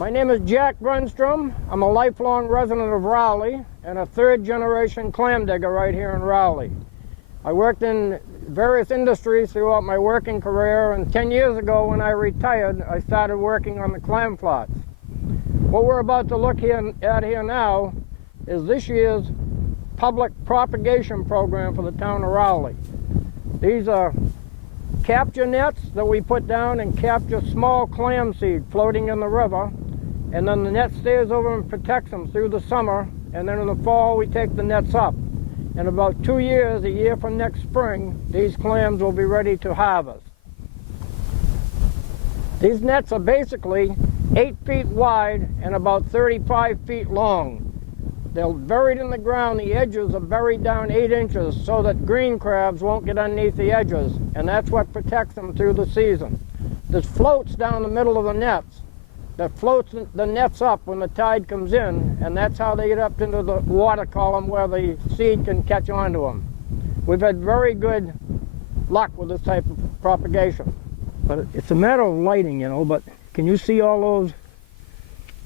My name is Jack Grundstrom. I'm a lifelong resident of Rowley and a third-generation clam digger right here in Rowley. I worked in various industries throughout my working career, and 10 years ago when I retired, I started working on the clam flats. What we're about to look at here now is this year's public propagation program for the town of Rowley. These are capture nets that we put down and capture small clam seed floating in the river, and then the net stays over and protects them through the summer, and then in the fall we take the nets up. In about 2 years, a year from next spring, these clams will be ready to harvest. These nets are basically 8 feet wide and about 35 feet long. They're buried in the ground. The edges are buried down 8 inches so that green crabs won't get underneath the edges, and that's what protects them through the season. This floats down the middle of the nets. That floats the nets up when the tide comes in, and that's how they get up into the water column where the seed can catch onto them. We've had very good luck with this type of propagation. But it's a matter of lighting, you know, but can you see all those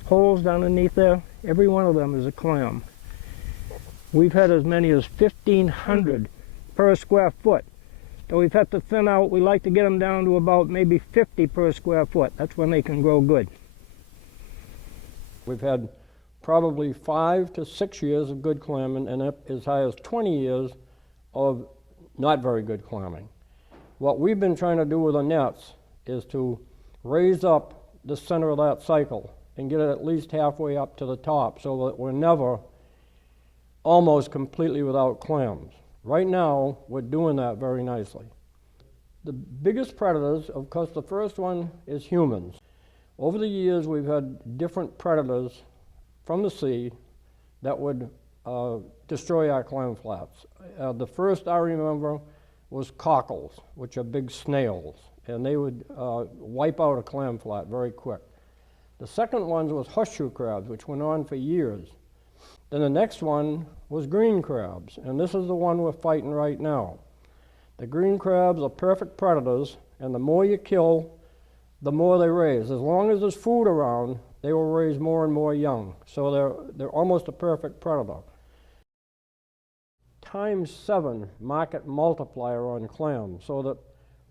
holes down underneath there? Every one of them is a clam. We've had as many as 1,500 per square foot. So we've had to thin out. We like to get them down to about maybe 50 per square foot. That's when they can grow good. We've had probably 5 to 6 years of good clamming and up as high as 20 years of not very good clamming. What we've been trying to do with the nets is to raise up the center of that cycle and get it at least halfway up to the top so that we're never almost completely without clams. Right now, we're doing that very nicely. The biggest predators, of course, the first one is humans. Over the years, we've had different predators from the sea that would destroy our clam flats. The first I remember was cockles, which are big snails, and they would wipe out a clam flat very quick. The second one was horseshoe crabs, which went on for years. Then the next one was green crabs, and this is the one we're fighting right now. The green crabs are perfect predators, and the more you kill, the more they raise. As long as there's food around, they will raise more and more young. So they're almost a perfect predator. ×7 market multiplier on clams, so that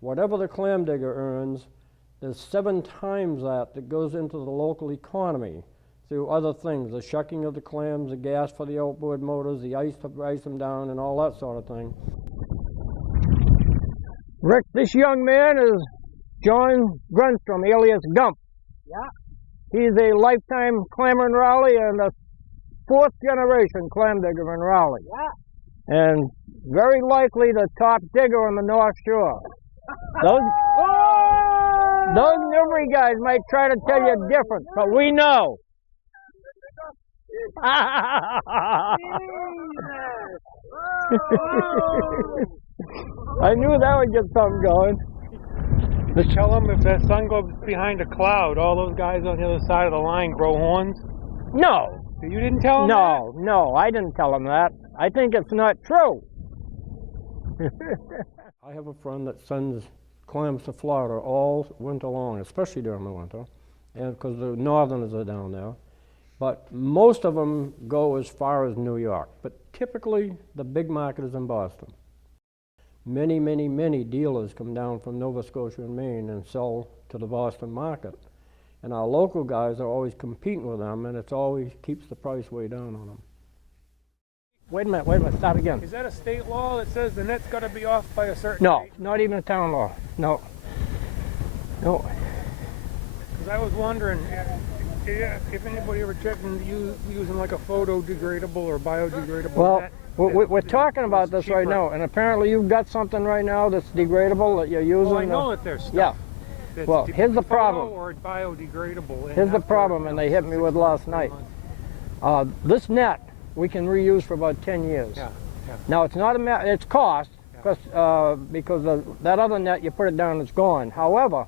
whatever the clam digger earns, there's 7 times that goes into the local economy through other things, the shucking of the clams, the gas for the outboard motors, the ice to ice them down, and all that sort of thing. Rick, this young man is Jack Grundstrom, alias Gump. Yeah. He's a lifetime clammer in Rowley and a 4th generation clam digger in Rowley. Yeah. And very likely the top digger on the North Shore. Those Newbury guys might try to tell you different, but we know. I knew that would get something going. Just tell them if that sun goes behind a cloud, all those guys on the other side of the line grow horns? No. You didn't tell them that? No, I didn't tell them that. I think it's not true. I have a friend that sends clams to Florida all winter long, especially during the winter, and because the northerners are down there. But most of them go as far as New York. But typically, the big market is in Boston. Many, many, many dealers come down from Nova Scotia and Maine and sell to the Boston market. And our local guys are always competing with them, and it always keeps the price way down on them. Wait a minute, start again. Is that a state law that says the net's got to be off by a certain date? No, not even a town law. No. Because I was wondering if anybody ever checked into using like a photo-degradable or biodegradable Well, net. we're talking about this right now, and apparently you've got something right now that's degradable that you're using. Well, I know that there's stuff. Yeah. That's well, here's the problem. Or biodegradable. Here's the problem, and they hit me with last night. This net we can reuse for about 10 years. Yeah. Now it's not it's cost, because that other net you put it down, it's gone. However,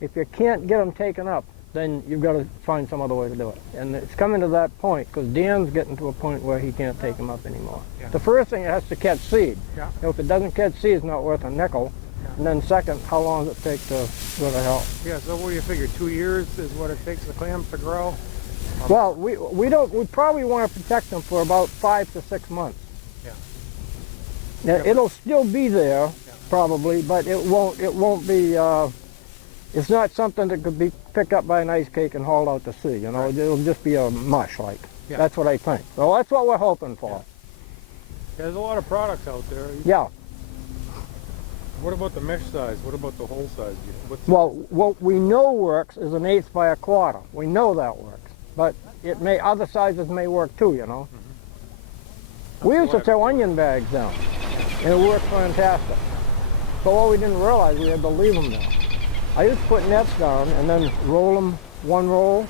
if you can't get them taken up, then you've got to find some other way to do it. And it's coming to that point, because Dan's getting to a point where he can't take them up anymore. Yeah. The first thing, it has to catch seed. Yeah. If it doesn't catch seed, it's not worth a nickel. Yeah. And then second, how long does it take to go to hell? Yeah, so what do you figure, 2 years is what it takes the clams to grow? Well, we probably want to protect them for about 5 to 6 months. Yeah. Now, it'll still be there, probably, but it won't be, it's not something that could be picked up by an ice cake and hauled out to sea, you know, it'll just be a mush, like. Yeah. That's what I think. So that's what we're hoping for. Yeah. There's a lot of products out there. Yeah. What about the mesh size? What about the hole size? Well, what we know works is an 1/8 by 1/4. We know that works, but it may other sizes may work too, you know. We used to throw onion bags down, and it worked fantastic. So what we didn't realize, we had to leave them there. I used to put nets down and then roll them one roll,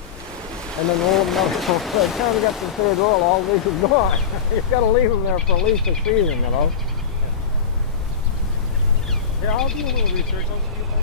and then roll them another roll. By the time we got to the third roll, all these are gone. You've got to leave them there for at least a season, you know. Yeah, I'll do a little research. I'll see if I